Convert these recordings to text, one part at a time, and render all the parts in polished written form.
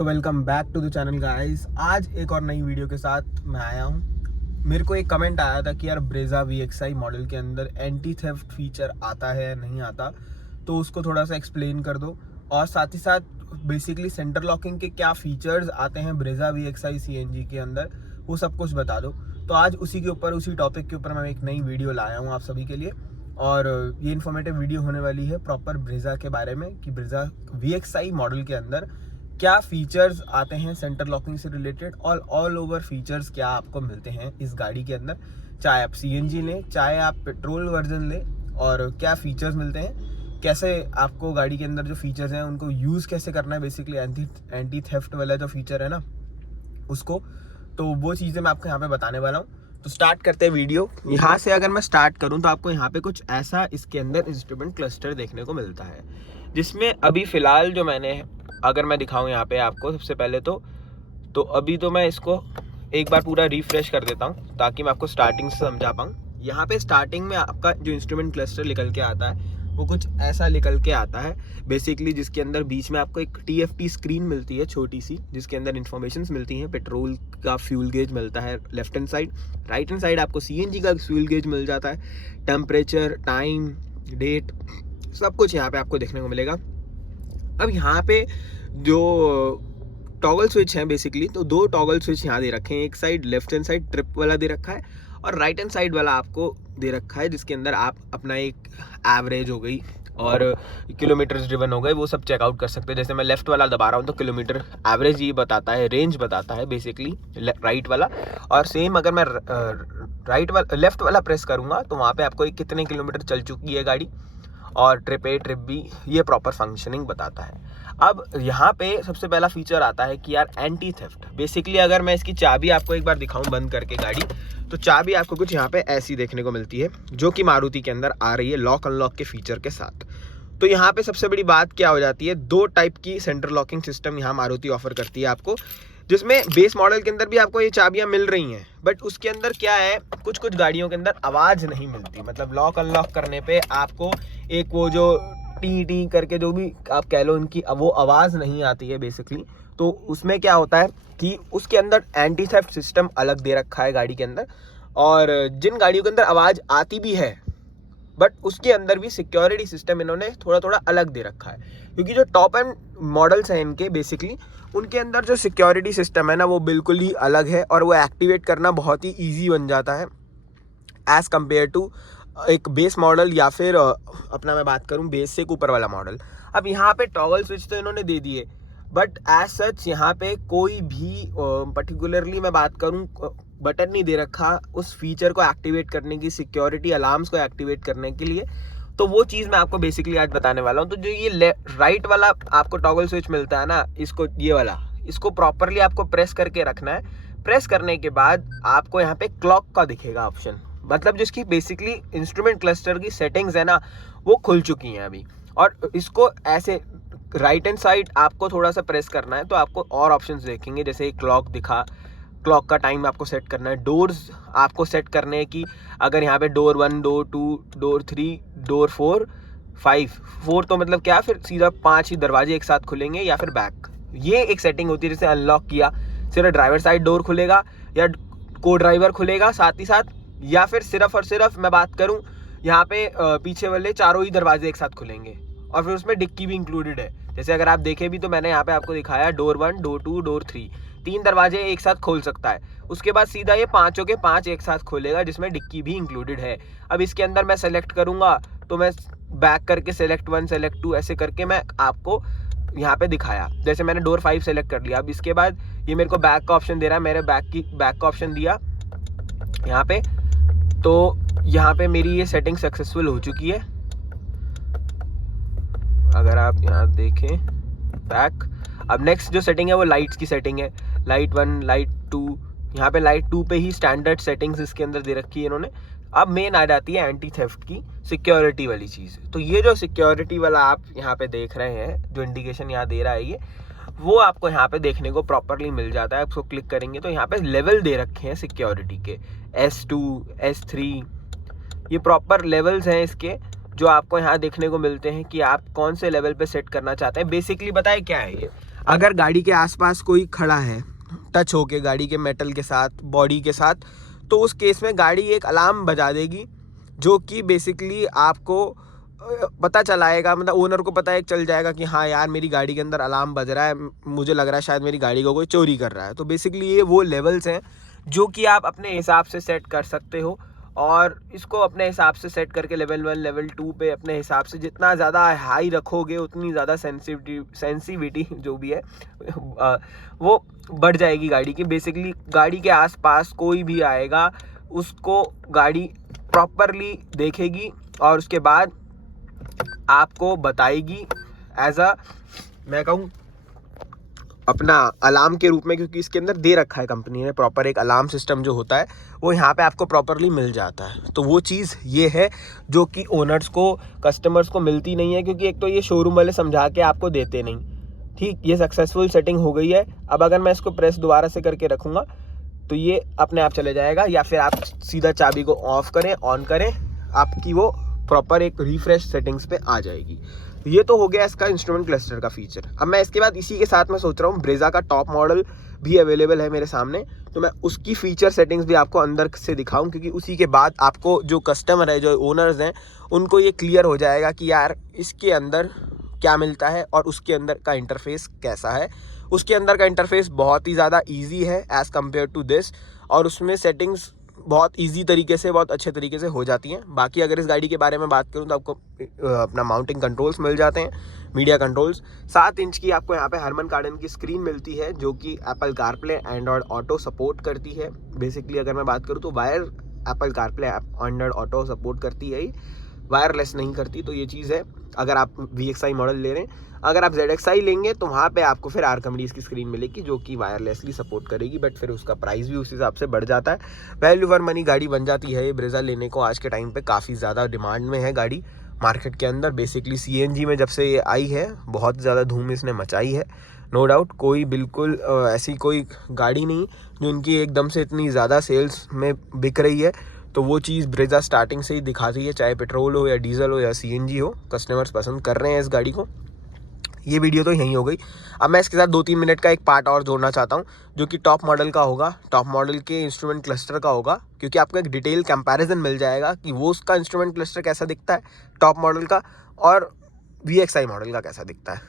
So welcome back to the channel guys. आज एक और नई वीडियो के साथ मैं आया हूँ। मेरे को एक कमेंट आया था कि यार ब्रेजा VXI मॉडल के अंदर एंटी थेफ्ट फीचर आता है या नहीं आता, तो उसको थोड़ा सा एक्सप्लेन कर दो। और साथ ही साथ बेसिकली सेंटर लॉकिंग के क्या फीचर्स आते हैं ब्रेजा VXI CNG के अंदर, वो सब कुछ बता दो। तो आज उसी टॉपिक के ऊपर मैं एक नई वीडियो लाया हूँ आप सभी के लिए। और ये इन्फॉर्मेटिव वीडियो होने वाली है प्रॉपर ब्रेजा के बारे में कि ब्रेजा VXI मॉडल के अंदर क्या फीचर्स आते हैं सेंटर लॉकिंग से रिलेटेड, और ऑल ओवर फीचर्स क्या आपको मिलते हैं इस गाड़ी के अंदर, चाहे आप CNG लें चाहे आप पेट्रोल वर्जन लें, और क्या फीचर्स मिलते हैं, कैसे आपको गाड़ी के अंदर जो फीचर्स हैं उनको यूज़ कैसे करना है, बेसिकली एंटी थेफ्ट वाला जो फीचर है ना उसको। तो वो चीज़ें मैं आपको यहाँ पे बताने वाला हूँ। तो स्टार्ट करते हैं वीडियो। यहाँ से अगर मैं स्टार्ट करूँ तो आपको यहाँ पे कुछ ऐसा इसके अंदर इंस्ट्रूमेंट क्लस्टर देखने को मिलता है, जिसमें अभी फ़िलहाल जो मैंने अगर मैं दिखाऊं यहाँ पे आपको सबसे पहले तो अभी तो मैं इसको एक बार पूरा रिफ्रेश कर देता हूँ ताकि मैं आपको स्टार्टिंग से समझा पाऊँ। यहाँ पे स्टार्टिंग में आपका जो इंस्ट्रूमेंट क्लस्टर निकल के आता है वो कुछ ऐसा निकल के आता है बेसिकली, जिसके अंदर बीच में आपको एक TFT स्क्रीन मिलती है छोटी सी, जिसके अंदर इन्फॉर्मेशंस मिलती हैं। पेट्रोल का फ्यूल गेज मिलता है left hand side, right hand side आपको CNG का फ्यूल गेज मिल जाता है, टेम्परेचर, टाइम, डेट, सब कुछ यहाँ पे आपको देखने को मिलेगा। अब यहाँ पे जो टॉगल स्विच है बेसिकली, तो दो टॉगल स्विच यहाँ दे रखे हैं। एक side left hand side trip वाला दे रखा है और राइट हैंड साइड वाला आपको दे रखा है, जिसके अंदर आप अपना एक एवरेज हो गई और किलोमीटर्स ड्रिवन हो गए वो सब चेकआउट कर सकते हैं। जैसे मैं लेफ्ट वाला दबा रहा हूँ तो किलोमीटर एवरेज ये बताता है, रेंज बताता है बेसिकली राइट वाला। और सेम अगर मैं लेफ्ट वाला प्रेस करूँगा तो वहाँ पे आपको कितने किलोमीटर चल चुकी है गाड़ी, और ट्रिप A ट्रिप B ये प्रॉपर फंक्शनिंग बताता है। अब यहाँ पे सबसे पहला फीचर आता है कि यार एंटी थेफ्ट। बेसिकली अगर मैं इसकी चाबी आपको एक बार दिखाऊं बंद करके गाड़ी, तो चाबी आपको कुछ यहाँ पे ऐसी देखने को मिलती है, जो कि मारुति के अंदर आ रही है लॉक अनलॉक के फीचर के साथ। तो यहाँ पे सबसे बड़ी बात क्या हो जाती है, दो टाइप की सेंटर लॉकिंग सिस्टम यहाँ मारुति ऑफर करती है आपको, जिसमें बेस मॉडल के अंदर भी आपको ये चाबियां मिल रही हैं, बट उसके अंदर क्या है, कुछ कुछ गाड़ियों के अंदर आवाज़ नहीं मिलती। मतलब लॉक अनलॉक करने पे आपको एक वो जो टी टी करके जो भी आप कह लो इनकी वो आवाज़ नहीं आती है बेसिकली। तो उसमें क्या होता है कि उसके अंदर एंटी थेफ्ट सिस्टम अलग दे रखा है गाड़ी के अंदर, और जिन गाड़ियों के अंदर आवाज़ आती भी है बट उसके अंदर भी सिक्योरिटी सिस्टम इन्होंने थोड़ा थोड़ा अलग दे रखा है, क्योंकि जो टॉप एंड मॉडल्स हैं इनके बेसिकली उनके अंदर जो सिक्योरिटी सिस्टम है ना वो बिल्कुल ही अलग है, और वो एक्टिवेट करना बहुत ही ईजी बन जाता है एज़ कम्पेयर टू एक बेस मॉडल, या फिर अपना मैं बात करूं बेस से ऊपर वाला मॉडल। अब यहाँ पे टॉगल स्विच तो इन्होंने दे दिए, बट एज सच यहाँ पे कोई भी पर्टिकुलरली मैं बात करूं बटन नहीं दे रखा उस फीचर को एक्टिवेट करने की, सिक्योरिटी अलार्म्स को एक्टिवेट करने के लिए। तो वो चीज़ मैं आपको बेसिकली आज बताने वाला हूँ। तो जो ये राइट वाला आपको टॉगल स्विच मिलता है ना, इसको ये वाला इसको प्रॉपरली आपको प्रेस करके रखना है। प्रेस करने के बाद आपको यहाँ पे क्लॉक का दिखेगा ऑप्शन, मतलब जिसकी बेसिकली इंस्ट्रूमेंट क्लस्टर की सेटिंग्स है ना वो खुल चुकी हैं अभी। और इसको ऐसे राइट हैंड साइड आपको थोड़ा सा प्रेस करना है तो आपको और ऑप्शंस देखेंगे, जैसे क्लॉक दिखा, क्लॉक का टाइम आपको सेट करना है, डोर्स आपको सेट करने हैं कि अगर यहाँ पे डोर 1, डोर 2, डोर 3, डोर 4, 4 तो मतलब क्या, फिर सीधा 5 ही दरवाजे एक साथ खुलेंगे या फिर बैक। ये एक सेटिंग होती है, जैसे अनलॉक किया सिर्फ ड्राइवर साइड डोर खुलेगा या को ड्राइवर खुलेगा साथ ही साथ, या फिर सिर्फ और सिर्फ मैं बात करूं यहाँ पे पीछे वाले चारों ही दरवाजे एक साथ खुलेंगे, और फिर उसमें डिक्की भी इंक्लूडेड है। जैसे अगर आप देखें भी तो मैंने यहाँ पे आपको दिखाया डोर 1, डोर 2, डोर 3, 3 दरवाजे एक साथ खोल सकता है। उसके बाद सीधा ये पाँचों के 5 एक साथ खोलेगा, जिसमें डिक्की भी इंक्लूडेड है। अब इसके अंदर मैं सेलेक्ट करूँगा तो मैं बैक करके सेलेक्ट 1, सेलेक्ट 2 ऐसे करके मैं आपको यहाँ पे दिखाया। जैसे मैंने डोर 5 सेलेक्ट कर लिया, अब इसके बाद ये मेरे को बैक का ऑप्शन दे रहा है, मेरे बैक का ऑप्शन दिया यहाँ पे, तो यहाँ पे मेरी ये सेटिंग सक्सेसफुल हो चुकी है। अगर आप यहाँ देखें बैक, अब नेक्स्ट जो सेटिंग है वो लाइट्स की सेटिंग है, लाइट 1, लाइट 2, यहाँ पे लाइट 2 पे ही स्टैंडर्ड सेटिंग्स इसके अंदर दे रखी है इन्होंने। अब मेन आ जाती है एंटी थेफ्ट की सिक्योरिटी वाली चीज़। तो ये जो सिक्योरिटी वाला आप यहाँ पे देख रहे हैं, जो इंडिकेशन यहाँ दे रहा है ये, वो आपको यहाँ पे देखने को प्रॉपरली मिल जाता है। उसको क्लिक करेंगे तो यहाँ पे लेवल दे रखे हैं सिक्योरिटी के, S2, S3, ये प्रॉपर लेवल्स हैं इसके, जो आपको यहाँ देखने को मिलते हैं कि आप कौन से लेवल पे सेट करना चाहते हैं। बेसिकली बताए क्या है ये, अगर गाड़ी के आसपास कोई खड़ा है टच होके गाड़ी के मेटल के साथ, बॉडी के साथ, तो उस केस में गाड़ी एक अलार्म बजा देगी, जो कि बेसिकली आपको पता चलाएगा, मतलब ओनर को पता चल जाएगा कि हाँ यार मेरी गाड़ी के अंदर अलार्म बज रहा है, मुझे लग रहा है शायद मेरी गाड़ी को कोई चोरी कर रहा है। तो बेसिकली ये वो लेवल्स हैं जो कि आप अपने हिसाब से सेट कर सकते हो, और इसको अपने हिसाब से सेट करके लेवल 1 लेवल 2 पे अपने हिसाब से जितना ज़्यादा हाई रखोगे उतनी ज़्यादा सेंसिटिविटी जो भी है वो बढ़ जाएगी गाड़ी की। बेसिकली गाड़ी के आसपास कोई भी आएगा उसको गाड़ी प्रॉपरली देखेगी और उसके बाद आपको बताएगी एज अ, मैं कहूँ अपना अलार्म के रूप में, क्योंकि इसके अंदर दे रखा है कंपनी ने प्रॉपर एक अलार्म सिस्टम जो होता है वो यहाँ पे आपको प्रॉपरली मिल जाता है। तो वो चीज़ ये है जो कि ओनर्स को, कस्टमर्स को मिलती नहीं है, क्योंकि एक तो ये शोरूम वाले समझा के आपको देते नहीं। ठीक, ये सक्सेसफुल सेटिंग हो गई है। अब अगर मैं इसको प्रेस दोबारा से करके रखूँगा तो ये अपने आप चले जाएगा, या फिर आप सीधा चाबी को ऑफ करें, ऑन करें, आपकी वो प्रॉपर एक रिफ्रेश सेटिंग्स पे आ जाएगी। ये तो हो गया इसका इंस्ट्रूमेंट क्लस्टर का फीचर। अब मैं इसके बाद इसी के साथ मैं सोच रहा हूँ ब्रेजा का टॉप मॉडल भी अवेलेबल है मेरे सामने, तो मैं उसकी फीचर सेटिंग्स भी आपको अंदर से दिखाऊं, क्योंकि उसी के बाद आपको जो कस्टमर है, जो ओनर्स हैं, उनको ये क्लियर हो जाएगा कि यार इसके अंदर क्या मिलता है और उसके अंदर का इंटरफेस कैसा है। उसके अंदर का इंटरफेस बहुत ही ज़्यादा ईजी है एज़ कम्पेयर टू दिस, और उसमें सेटिंग्स बहुत इजी तरीके से, बहुत अच्छे तरीके से हो जाती हैं। बाकी अगर इस गाड़ी के बारे में बात करूं तो आपको अपना माउंटिंग कंट्रोल्स मिल जाते हैं, मीडिया कंट्रोल्स। 7 इंच की आपको यहाँ पे हरमन कार्डन की स्क्रीन मिलती है जो कि Apple CarPlay, Android auto support करती है। बेसिकली अगर मैं बात करूँ तो wire Apple CarPlay, Android auto support करती है, वायरलेस नहीं करती। तो ये चीज़ है अगर आप VXI मॉडल ले रहे हैं। अगर आप ZXI लेंगे तो वहाँ पे आपको फिर आर्कमिडीज़ की स्क्रीन मिलेगी जो कि वायरलेसली सपोर्ट करेगी, बट फिर उसका प्राइस भी उस हिसाब से बढ़ जाता है। वैल्यू फॉर मनी गाड़ी बन जाती है ये ब्रेजा लेने को। आज के टाइम पे काफ़ी ज़्यादा डिमांड में है गाड़ी मार्केट के अंदर। बेसिकली CNG में जब से ये आई है बहुत ज़्यादा धूम इसने मचाई है, नो डाउट। कोई बिल्कुल ऐसी कोई गाड़ी नहीं जो इनकी एकदम से इतनी ज़्यादा सेल्स में बिक रही है। तो वो चीज़ ब्रेजा स्टार्टिंग से ही दिखाती है, चाहे पेट्रोल हो या डीजल हो या CNG हो, कस्टमर्स पसंद कर रहे हैं इस गाड़ी को। ये वीडियो तो यहीं हो गई। अब मैं इसके साथ 2-3 मिनट का एक पार्ट और जोड़ना चाहता हूँ जो कि टॉप मॉडल का होगा, टॉप मॉडल के इंस्ट्रूमेंट क्लस्टर का होगा, क्योंकि आपको एक डिटेल कंपैरिजन मिल जाएगा कि वो उसका इंस्ट्रूमेंट क्लस्टर कैसा दिखता है टॉप मॉडल का और VXI मॉडल का कैसा दिखता है।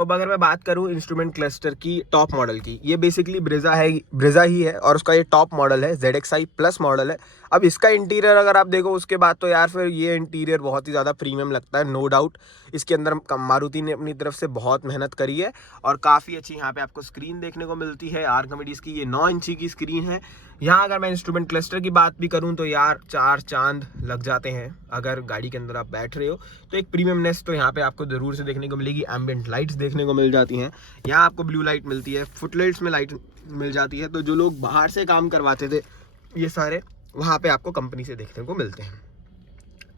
अब अगर मैं बात करूं इंस्ट्रूमेंट क्लस्टर की टॉप मॉडल की, ये बेसिकली ब्रेजा ही है और उसका ये टॉप मॉडल है, ZXI प्लस मॉडल है। अब इसका इंटीरियर अगर आप देखो उसके बाद तो यार फिर ये इंटीरियर बहुत ही ज़्यादा प्रीमियम लगता है, नो डाउट। इसके अंदर मारुति ने अपनी तरफ से बहुत मेहनत करी है और काफ़ी अच्छी यहाँ पे आपको स्क्रीन देखने को मिलती है। आर्कमिडीज़ की ये 9 इंची की स्क्रीन है। यहाँ अगर मैं इंस्ट्रूमेंट क्लस्टर की बात भी करूँ तो यार 4 चांद लग जाते हैं। अगर गाड़ी के अंदर आप बैठ रहे हो तो एक प्रीमियमनेस तो यहाँ पे आपको ज़रूर से देखने को मिलेगी। एम्बिएंट लाइट्स देखने को मिल जाती हैं, यहाँ आपको ब्लू लाइट मिलती है, फुटलाइट्स में लाइट मिल जाती है। तो जो लोग बाहर से काम करवाते थे ये सारे, वहाँ पे आपको कंपनी से देखने को मिलते हैं।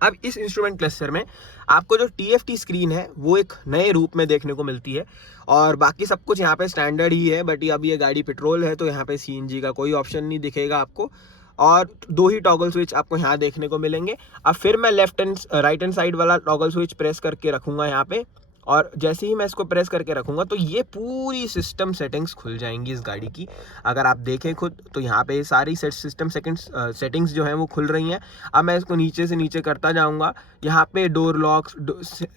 अब इस इंस्ट्रूमेंट क्लस्टर में आपको जो TFT स्क्रीन है वो एक नए रूप में देखने को मिलती है, और बाकी सब कुछ यहाँ पे स्टैंडर्ड ही है। बट अब ये गाड़ी पेट्रोल है तो यहाँ पे CNG का कोई ऑप्शन नहीं दिखेगा आपको, और 2 ही टॉगल स्विच आपको यहाँ देखने को मिलेंगे। अब फिर मैं राइट हैंड साइड वाला टॉगल स्विच प्रेस करके रखूँगा यहाँ पे, और जैसे ही मैं इसको प्रेस करके रखूँगा तो ये पूरी सिस्टम सेटिंग्स खुल जाएंगी इस गाड़ी की। अगर आप देखें खुद तो यहाँ पे सारी सिस्टम सेटिंग्स जो हैं वो खुल रही हैं। अब मैं इसको नीचे से नीचे करता जाऊँगा, यहाँ पे डोर लॉक्स,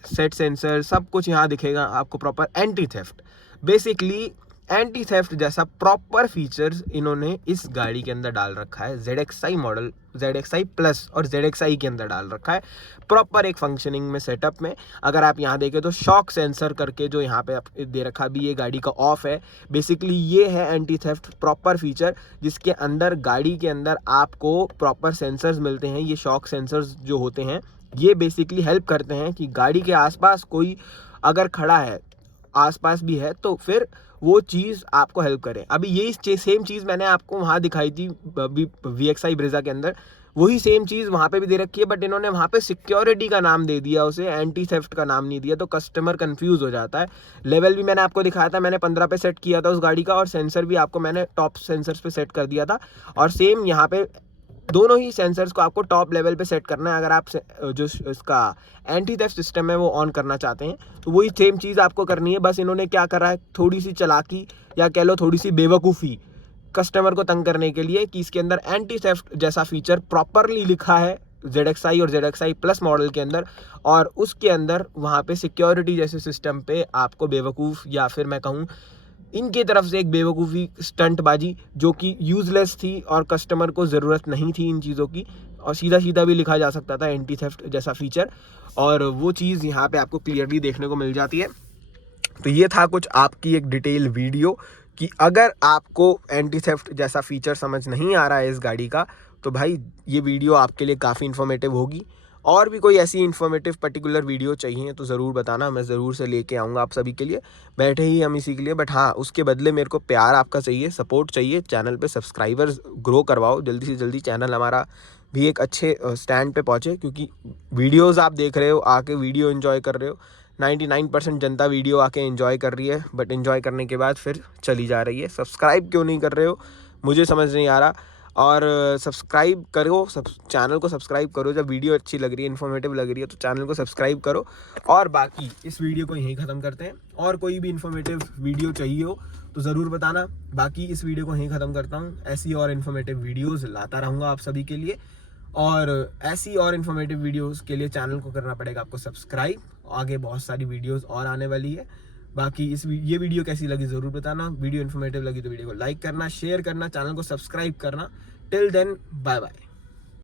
सेट सेंसर, सब कुछ यहाँ दिखेगा आपको। Proper anti theft, basically anti theft जैसा प्रॉपर फीचर्स इन्होंने इस गाड़ी के अंदर डाल रखा है। ZXI मॉडल, ZXI प्लस और ZXI के अंदर डाल रखा है प्रॉपर एक फंक्शनिंग में, सेटअप में। अगर आप यहाँ देखें तो शॉक सेंसर करके जो यहाँ पे दे रखा भी, ये गाड़ी का ऑफ है। बेसिकली ये है एंटी थेफ्ट प्रॉपर फीचर, जिसके अंदर गाड़ी के अंदर आपको प्रॉपर सेंसर्स मिलते हैं। ये शॉक सेंसर्स जो होते हैं ये बेसिकली हेल्प करते हैं कि गाड़ी के आसपास कोई अगर खड़ा है, आसपास भी है, तो फिर वो चीज़ आपको हेल्प करे। अभी यही सेम चीज़ मैंने आपको वहाँ दिखाई थी VXI ब्रेजा के अंदर, वही सेम चीज़ वहाँ पे भी दे रखी है, बट इन्होंने वहाँ पे सिक्योरिटी का नाम दे दिया उसे, एंटी थेफ्ट का नाम नहीं दिया, तो कस्टमर कंफ्यूज हो जाता है। लेवल भी मैंने आपको दिखाया था, मैंने 15 पे सेट किया था उस गाड़ी का, और सेंसर भी आपको मैंने टॉप सेंसर्स पे सेट कर दिया था। और सेम यहाँ पे दोनों ही सेंसर्स को आपको टॉप लेवल पे सेट करना है अगर आप जो इसका एंटी थेफ्ट सिस्टम है वो ऑन करना चाहते हैं। तो वही सेम चीज़ आपको करनी है, बस इन्होंने क्या करा है, थोड़ी सी चालाकी या कह लो थोड़ी सी बेवकूफ़ी कस्टमर को तंग करने के लिए कि इसके अंदर एंटी थेफ्ट जैसा फीचर प्रॉपरली लिखा है ZXi और ZXi प्लस मॉडल के अंदर, और उसके अंदर वहाँ पे सिक्योरिटी जैसे सिस्टम पे आपको बेवकूफ़ या फिर मैं कहूँ इनके तरफ से एक बेवकूफ़ी स्टंटबाजी जो कि यूज़लेस थी और कस्टमर को ज़रूरत नहीं थी इन चीज़ों की, और सीधा सीधा भी लिखा जा सकता था एंटी थेफ्ट जैसा फीचर, और वो चीज़ यहाँ पे आपको क्लियरली देखने को मिल जाती है। तो ये था कुछ आपकी एक डिटेल वीडियो कि अगर आपको एंटी थेफ्ट जैसा फीचर समझ नहीं आ रहा है इस गाड़ी का, तो भाई ये वीडियो आपके लिए काफ़ी इन्फॉर्मेटिव होगी। और भी कोई ऐसी इन्फॉर्मेटिव पर्टिकुलर वीडियो चाहिए तो ज़रूर बताना, मैं ज़रूर से लेके आऊँगा आप सभी के लिए। बैठे ही हम इसी के लिए, बट हाँ उसके बदले मेरे को प्यार आपका चाहिए, सपोर्ट चाहिए, चैनल पे सब्सक्राइबर्स ग्रो करवाओ जल्दी से जल्दी, चैनल हमारा भी एक अच्छे स्टैंड पे पहुँचे, क्योंकि वीडियोज़ आप देख रहे हो, आके वीडियो इन्जॉय कर रहे हो, 99% जनता वीडियो आके एंजॉय कर रही है, बट एंजॉय करने के बाद फिर चली जा रही है। सब्सक्राइब क्यों नहीं कर रहे हो मुझे समझ नहीं आ रहा। और सब्सक्राइब करो, चैनल को सब्सक्राइब करो, जब वीडियो अच्छी लग रही है, इन्फॉर्मेटिव लग रही है तो चैनल को सब्सक्राइब करो। और बाकी इस वीडियो को यहीं ख़त्म करते हैं, और कोई भी इन्फॉर्मेटिव वीडियो चाहिए हो तो ज़रूर बताना। बाकी इस वीडियो को यहीं ख़त्म करता हूँ, ऐसी और इन्फॉर्मेटिव वीडियोज़ लाता रहूँगा आप सभी के लिए, और ऐसी और इन्फॉर्मेटिव वीडियोस के लिए चैनल को करना पड़ेगा आपको सब्सक्राइब। आगे बहुत सारी वीडियोस और आने वाली है। बाकी ये वीडियो कैसी लगी ज़रूर बताना। वीडियो इन्फॉर्मेटिव लगी तो वीडियो को लाइक करना, शेयर करना, चैनल को सब्सक्राइब करना। Till then bye bye.